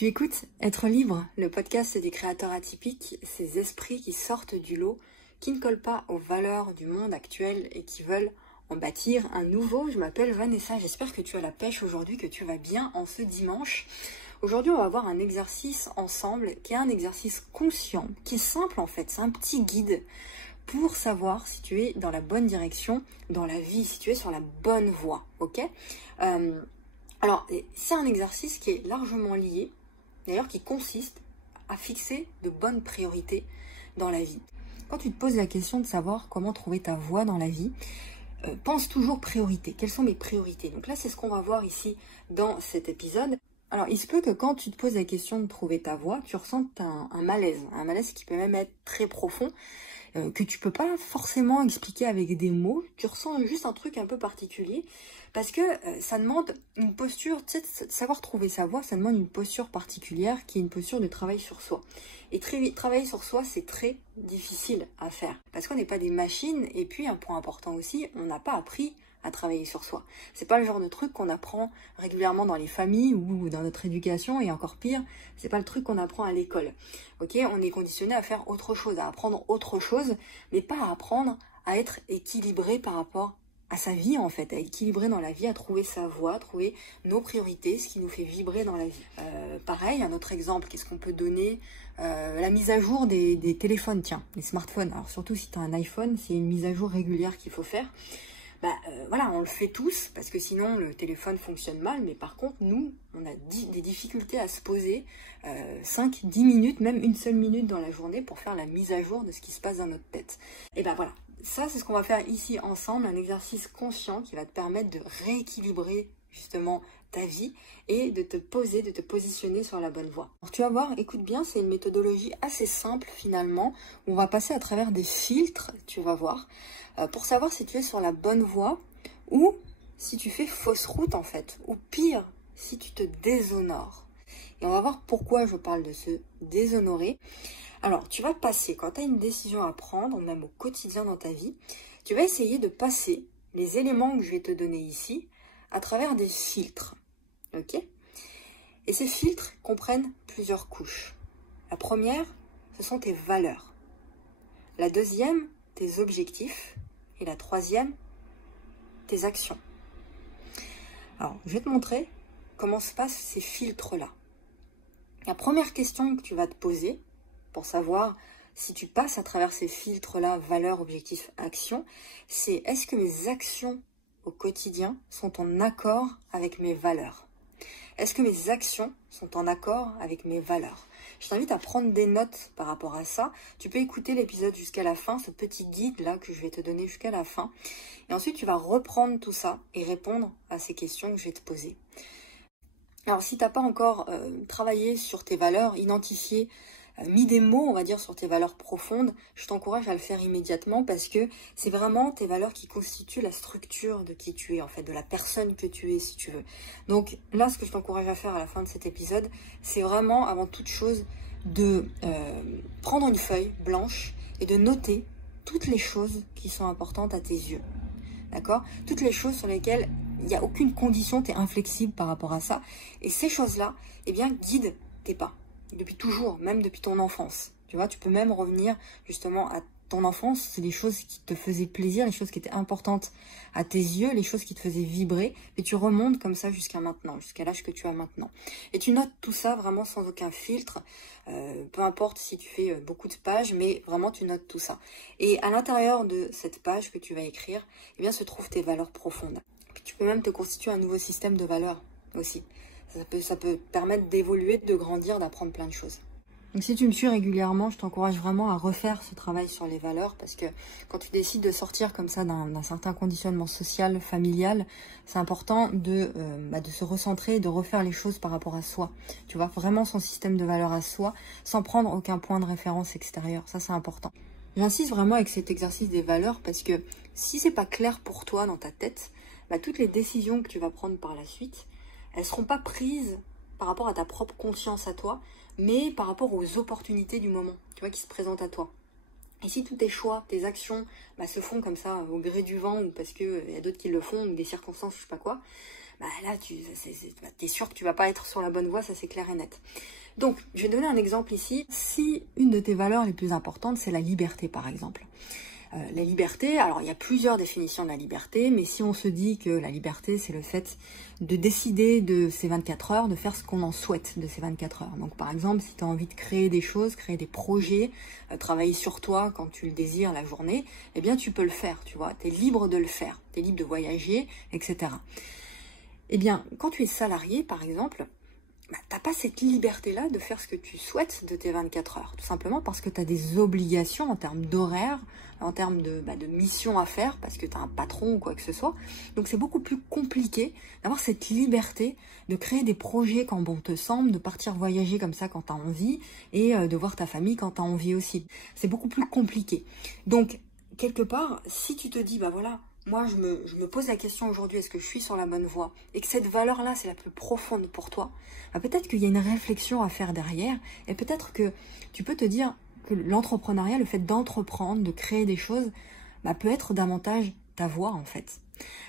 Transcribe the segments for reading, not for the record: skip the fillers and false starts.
Tu écoutes Être libre, le podcast des créateurs atypiques, ces esprits qui sortent du lot, qui ne collent pas aux valeurs du monde actuel et qui veulent en bâtir un nouveau. Je m'appelle Vanessa, j'espère que tu as la pêche aujourd'hui, que tu vas bien en ce dimanche. Aujourd'hui, on va voir un exercice ensemble qui est un exercice conscient, qui est simple en fait, c'est un petit guide pour savoir si tu es dans la bonne direction dans la vie, si tu es sur la bonne voie, ok? Alors, c'est un exercice qui est largement lié, d'ailleurs qui consiste à fixer de bonnes priorités dans la vie. Quand tu te poses la question de savoir comment trouver ta voie dans la vie, pense toujours priorité. Quelles sont mes priorités? Donc là, c'est ce qu'on va voir ici dans cet épisode. Alors, il se peut que quand tu te poses la question de trouver ta voie, tu ressentes un malaise qui peut même être très profond, que tu peux pas forcément expliquer avec des mots. Tu ressens juste un truc un peu particulier, parce que ça demande une posture, tu sais, savoir trouver sa voie, ça demande une posture particulière qui est une posture de travail sur soi. Et travailler sur soi, c'est très difficile à faire, parce qu'on n'est pas des machines, et puis un point important aussi, on n'a pas appris à travailler sur soi. C'est pas le genre de truc qu'on apprend régulièrement dans les familles ou dans notre éducation, et encore pire, c'est pas le truc qu'on apprend à l'école. Ok, on est conditionné à faire autre chose, à apprendre autre chose, mais pas à apprendre à être équilibré par rapport à sa vie en fait, à équilibrer dans la vie, à trouver sa voie, à trouver nos priorités, ce qui nous fait vibrer dans la vie. Pareil, un autre exemple, qu'est-ce qu'on peut donner? La mise à jour des téléphones, tiens, les smartphones. Alors surtout si tu as un iPhone, c'est une mise à jour régulière qu'il faut faire. Voilà, on le fait tous, parce que sinon le téléphone fonctionne mal, mais par contre, nous, on a des difficultés à se poser 5, 10 minutes, même une seule minute dans la journée pour faire la mise à jour de ce qui se passe dans notre tête. Et ben voilà, ça c'est ce qu'on va faire ici ensemble, un exercice conscient qui va te permettre de rééquilibrer justement ta vie et de te poser, de te positionner sur la bonne voie. Alors, tu vas voir, écoute bien, c'est une méthodologie assez simple finalement, où on va passer à travers des filtres, tu vas voir, pour savoir si tu es sur la bonne voie ou si tu fais fausse route en fait, ou pire, si tu te déshonores. Et on va voir pourquoi je parle de se déshonorer. Alors, tu vas passer, quand tu as une décision à prendre, même au quotidien dans ta vie, tu vas essayer de passer les éléments que je vais te donner ici à travers des filtres. Ok? Et ces filtres comprennent plusieurs couches. La première, ce sont tes valeurs. La deuxième, tes objectifs. Et la troisième, tes actions. Alors, je vais te montrer comment se passent ces filtres-là. La première question que tu vas te poser pour savoir si tu passes à travers ces filtres-là, valeurs, objectifs, actions, c'est est-ce que mes actions au quotidien sont en accord avec mes valeurs? Est-ce que mes actions sont en accord avec mes valeurs? Je t'invite à prendre des notes par rapport à ça. Tu peux écouter l'épisode jusqu'à la fin, ce petit guide-là que je vais te donner jusqu'à la fin. Et ensuite, tu vas reprendre tout ça et répondre à ces questions que je vais te poser. Alors, si tu n'as pas encore travaillé sur tes valeurs, identifié, mis des mots, on va dire, sur tes valeurs profondes, je t'encourage à le faire immédiatement parce que c'est vraiment tes valeurs qui constituent la structure de qui tu es, en fait, de la personne que tu es, si tu veux. Donc là, ce que je t'encourage à faire à la fin de cet épisode, c'est vraiment, avant toute chose, de prendre une feuille blanche et de noter toutes les choses qui sont importantes à tes yeux. D'accord? Toutes les choses sur lesquelles il n'y a aucune condition, tu es inflexible par rapport à ça. Et ces choses-là, eh bien, guident tes pas. Depuis toujours, même depuis ton enfance. Tu vois, tu peux même revenir justement à ton enfance. C'est les choses qui te faisaient plaisir, les choses qui étaient importantes à tes yeux, les choses qui te faisaient vibrer. Et tu remontes comme ça jusqu'à maintenant, jusqu'à l'âge que tu as maintenant. Et tu notes tout ça vraiment sans aucun filtre. Peu importe si tu fais beaucoup de pages, mais vraiment tu notes tout ça. Et à l'intérieur de cette page que tu vas écrire, eh bien, se trouvent tes valeurs profondes. Puis tu peux même te constituer un nouveau système de valeurs aussi. Ça peut te permettre d'évoluer, de grandir, d'apprendre plein de choses. Donc si tu me suis régulièrement, je t'encourage vraiment à refaire ce travail sur les valeurs parce que quand tu décides de sortir comme ça d'un certain conditionnement social, familial, c'est important de se recentrer, de refaire les choses par rapport à soi. Tu vois, vraiment son système de valeurs à soi, sans prendre aucun point de référence extérieur. Ça, c'est important. J'insiste vraiment avec cet exercice des valeurs parce que si c'est pas clair pour toi dans ta tête, toutes les décisions que tu vas prendre par la suite, elles ne seront pas prises par rapport à ta propre conscience à toi, mais par rapport aux opportunités du moment, tu vois, qui se présentent à toi. Et si tous tes choix, tes actions se font comme ça, au gré du vent, ou parce qu'il y a d'autres qui le font, ou des circonstances, je sais pas quoi, bah là, t'es sûr que tu vas pas être sur la bonne voie, ça c'est clair et net. Donc, je vais donner un exemple ici. Si une de tes valeurs les plus importantes, c'est la liberté, par exemple. La liberté, alors il y a plusieurs définitions de la liberté, mais si on se dit que la liberté, c'est le fait de décider de ces 24 heures, de faire ce qu'on en souhaite de ces 24 heures. Donc par exemple, si tu as envie de créer des choses, créer des projets, travailler sur toi quand tu le désires la journée, eh bien tu peux le faire, tu vois, tu es libre de le faire, tu es libre de voyager, etc. Eh bien, quand tu es salarié, par exemple, bah, tu n'as pas cette liberté-là de faire ce que tu souhaites de tes 24 heures. Tout simplement parce que tu as des obligations en termes d'horaire, en termes de mission à faire, parce que tu as un patron ou quoi que ce soit. Donc c'est beaucoup plus compliqué d'avoir cette liberté de créer des projets quand bon te semble, de partir voyager comme ça quand tu as envie, et de voir ta famille quand tu as envie aussi. C'est beaucoup plus compliqué. Donc, quelque part, si tu te dis, bah voilà, moi, je me pose la question aujourd'hui, est-ce que je suis sur la bonne voie? Et que cette valeur-là, c'est la plus profonde pour toi, bah peut-être qu'il y a une réflexion à faire derrière, et peut-être que tu peux te dire que l'entrepreneuriat, le fait d'entreprendre, de créer des choses, bah peut être davantage ta voie, en fait.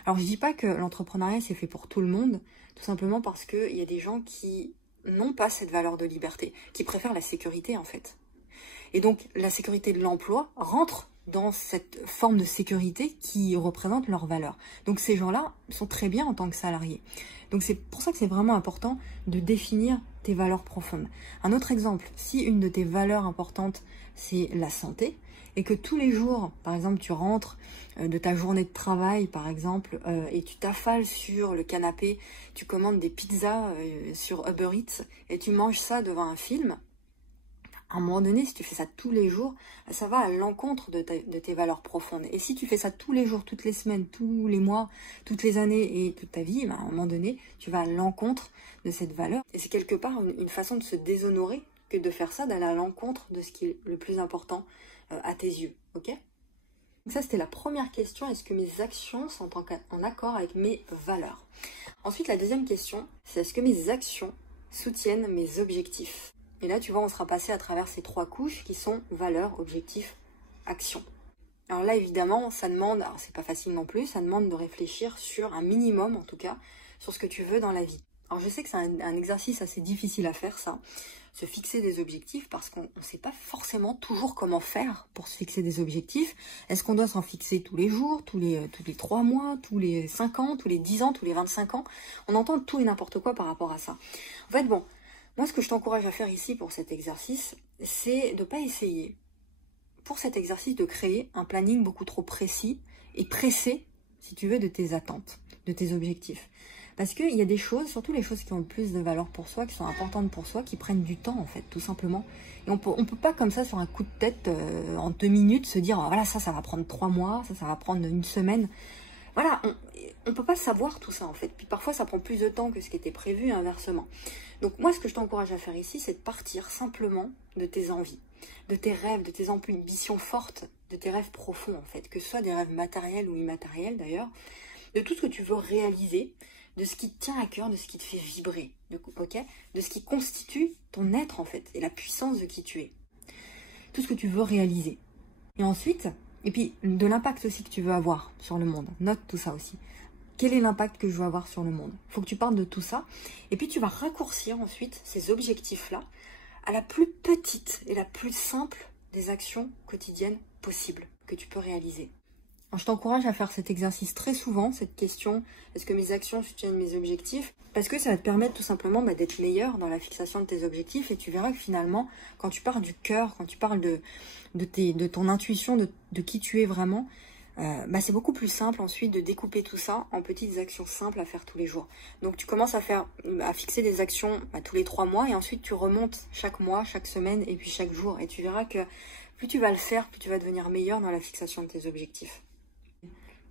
Alors, je dis pas que l'entrepreneuriat, c'est fait pour tout le monde, tout simplement parce qu'il y a des gens qui n'ont pas cette valeur de liberté, qui préfèrent la sécurité, en fait. Et donc, la sécurité de l'emploi rentre dans cette forme de sécurité qui représente leur valeur. Donc ces gens-là sont très bien en tant que salariés. Donc c'est pour ça que c'est vraiment important de définir tes valeurs profondes. Un autre exemple, si une de tes valeurs importantes, c'est la santé, et que tous les jours, par exemple, tu rentres de ta journée de travail, par exemple, et tu t'affales sur le canapé, tu commandes des pizzas sur Uber Eats, et tu manges ça devant un film, à un moment donné, si tu fais ça tous les jours, ça va à l'encontre de tes valeurs profondes. Et si tu fais ça tous les jours, toutes les semaines, tous les mois, toutes les années et toute ta vie, à un moment donné, tu vas à l'encontre de cette valeur. Et c'est quelque part une façon de se déshonorer que de faire ça, d'aller à l'encontre de ce qui est le plus important à tes yeux. Ok ? Donc ça, c'était la première question. Est-ce que mes actions sont en accord avec mes valeurs? Ensuite, la deuxième question, c'est est-ce que mes actions soutiennent mes objectifs? Et là, tu vois, on sera passé à travers ces 3 couches qui sont valeurs, objectifs, actions. Alors là, évidemment, ça demande, alors c'est pas facile non plus, ça demande de réfléchir sur un minimum, en tout cas, sur ce que tu veux dans la vie. Alors je sais que c'est un exercice assez difficile à faire, ça, se fixer des objectifs, parce qu'on ne sait pas forcément toujours comment faire pour se fixer des objectifs. Est-ce qu'on doit s'en fixer tous les jours, tous les 3 mois, tous les 5 ans, tous les 10 ans, tous les 25 ans? On entend tout et n'importe quoi par rapport à ça. En fait, bon, moi, ce que je t'encourage à faire ici pour cet exercice, c'est de ne pas essayer, pour cet exercice, de créer un planning beaucoup trop précis et pressé, si tu veux, de tes attentes, de tes objectifs. Parce qu'il y a des choses, surtout les choses qui ont le plus de valeur pour soi, qui sont importantes pour soi, qui prennent du temps, en fait, tout simplement. Et on peut pas, comme ça, sur un coup de tête, en 2 minutes, se dire, oh, voilà, ça va prendre 3 mois, ça va prendre 1 semaine. Voilà, on peut pas savoir tout ça, en fait. Puis parfois, ça prend plus de temps que ce qui était prévu, et inversement. Donc moi, ce que je t'encourage à faire ici, c'est de partir simplement de tes envies, de tes rêves, de tes ambitions fortes, de tes rêves profonds, en fait. Que ce soit des rêves matériels ou immatériels, d'ailleurs. De tout ce que tu veux réaliser, de ce qui te tient à cœur, de ce qui te fait vibrer, ok, de ce qui constitue ton être, en fait, et la puissance de qui tu es. Tout ce que tu veux réaliser. Et ensuite, et puis de l'impact aussi que tu veux avoir sur le monde. Note tout ça aussi. Quel est l'impact que je veux avoir sur le monde? Il faut que tu parles de tout ça. Et puis tu vas raccourcir ensuite ces objectifs-là à la plus petite et la plus simple des actions quotidiennes possibles que tu peux réaliser. Alors, je t'encourage à faire cet exercice très souvent, cette question, est-ce que mes actions soutiennent mes objectifs? Parce que ça va te permettre tout simplement d'être meilleur dans la fixation de tes objectifs, et tu verras que finalement, quand tu pars du cœur, quand tu parles de ton intuition, de qui tu es vraiment, c'est beaucoup plus simple ensuite de découper tout ça en petites actions simples à faire tous les jours. Donc tu commences à fixer des actions tous les 3 mois, et ensuite tu remontes chaque mois, chaque semaine et puis chaque jour. Et tu verras que plus tu vas le faire, plus tu vas devenir meilleur dans la fixation de tes objectifs.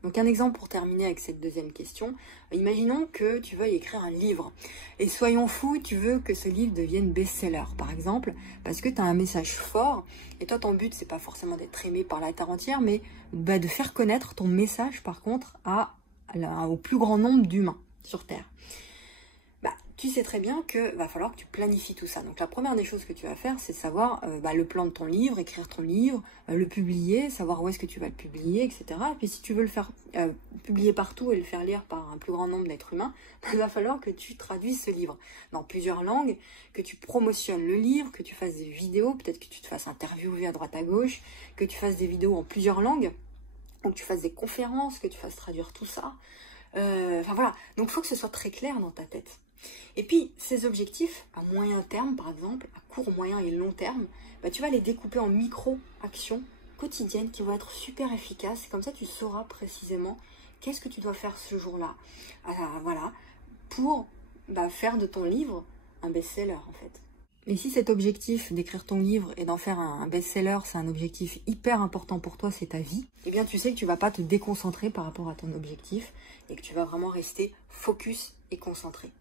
Donc un exemple pour terminer avec cette deuxième question. Imaginons que tu veuilles écrire un livre. Et soyons fous, tu veux que ce livre devienne best-seller, par exemple, parce que tu as un message fort. Et toi, ton but, c'est pas forcément d'être aimé par la terre entière, mais de faire connaître ton message, par contre, au plus grand nombre d'humains sur Terre. tu sais très bien que va falloir que tu planifies tout ça. Donc la première des choses que tu vas faire, c'est de savoir le plan de ton livre, écrire ton livre, le publier, savoir où est-ce que tu vas le publier, etc. Et puis si tu veux le faire publier partout et le faire lire par un plus grand nombre d'êtres humains, il va falloir que tu traduises ce livre dans plusieurs langues, que tu promotionnes le livre, que tu fasses des vidéos, peut-être que tu te fasses interviewer à droite à gauche, que tu fasses des vidéos en plusieurs langues, ou que tu fasses des conférences, que tu fasses traduire tout ça. Enfin voilà, donc il faut que ce soit très clair dans ta tête. Et puis, ces objectifs, à moyen terme par exemple, à court, moyen et long terme, tu vas les découper en micro-actions quotidiennes qui vont être super efficaces. Comme ça, tu sauras précisément qu'est-ce que tu dois faire ce jour-là. Voilà, pour faire de ton livre un best-seller en fait. Et si cet objectif d'écrire ton livre et d'en faire un best-seller, c'est un objectif hyper important pour toi, c'est ta vie, eh bien tu sais que tu vas pas te déconcentrer par rapport à ton objectif et que tu vas vraiment rester focus et concentré.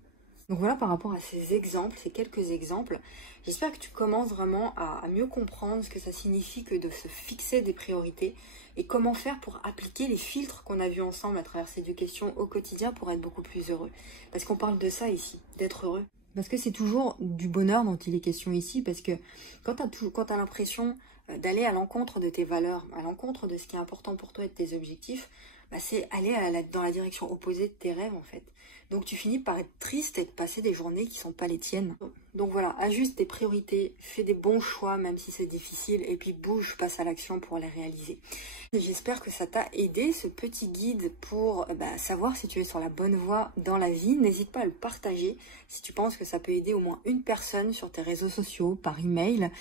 Donc voilà par rapport à ces exemples, ces quelques exemples, j'espère que tu commences vraiment à mieux comprendre ce que ça signifie que de se fixer des priorités et comment faire pour appliquer les filtres qu'on a vus ensemble à travers ces 2 questions au quotidien pour être beaucoup plus heureux. Parce qu'on parle de ça ici, d'être heureux. Parce que c'est toujours du bonheur dont il est question ici, parce que quand tu as l'impression d'aller à l'encontre de tes valeurs, à l'encontre de ce qui est important pour toi et de tes objectifs, c'est aller dans la direction opposée de tes rêves en fait. Donc tu finis par être triste et de passer des journées qui ne sont pas les tiennes. Donc voilà, ajuste tes priorités, fais des bons choix même si c'est difficile et puis bouge, passe à l'action pour les réaliser. J'espère que ça t'a aidé ce petit guide pour savoir si tu es sur la bonne voie dans la vie. N'hésite pas à le partager si tu penses que ça peut aider au moins une personne sur tes réseaux sociaux, par email.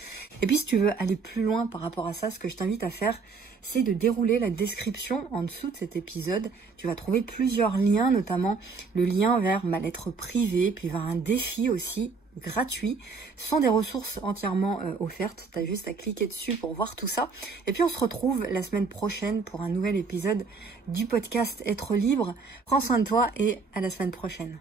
Et puis si tu veux aller plus loin par rapport à ça, ce que je t'invite à faire, c'est de dérouler la description en dessous de cet épisode. Tu vas trouver plusieurs liens, notamment le lien vers ma lettre privée, puis vers un défi aussi gratuit. Ce sont des ressources entièrement offertes. Tu as juste à cliquer dessus pour voir tout ça. Et puis on se retrouve la semaine prochaine pour un nouvel épisode du podcast Être Libre. Prends soin de toi et à la semaine prochaine.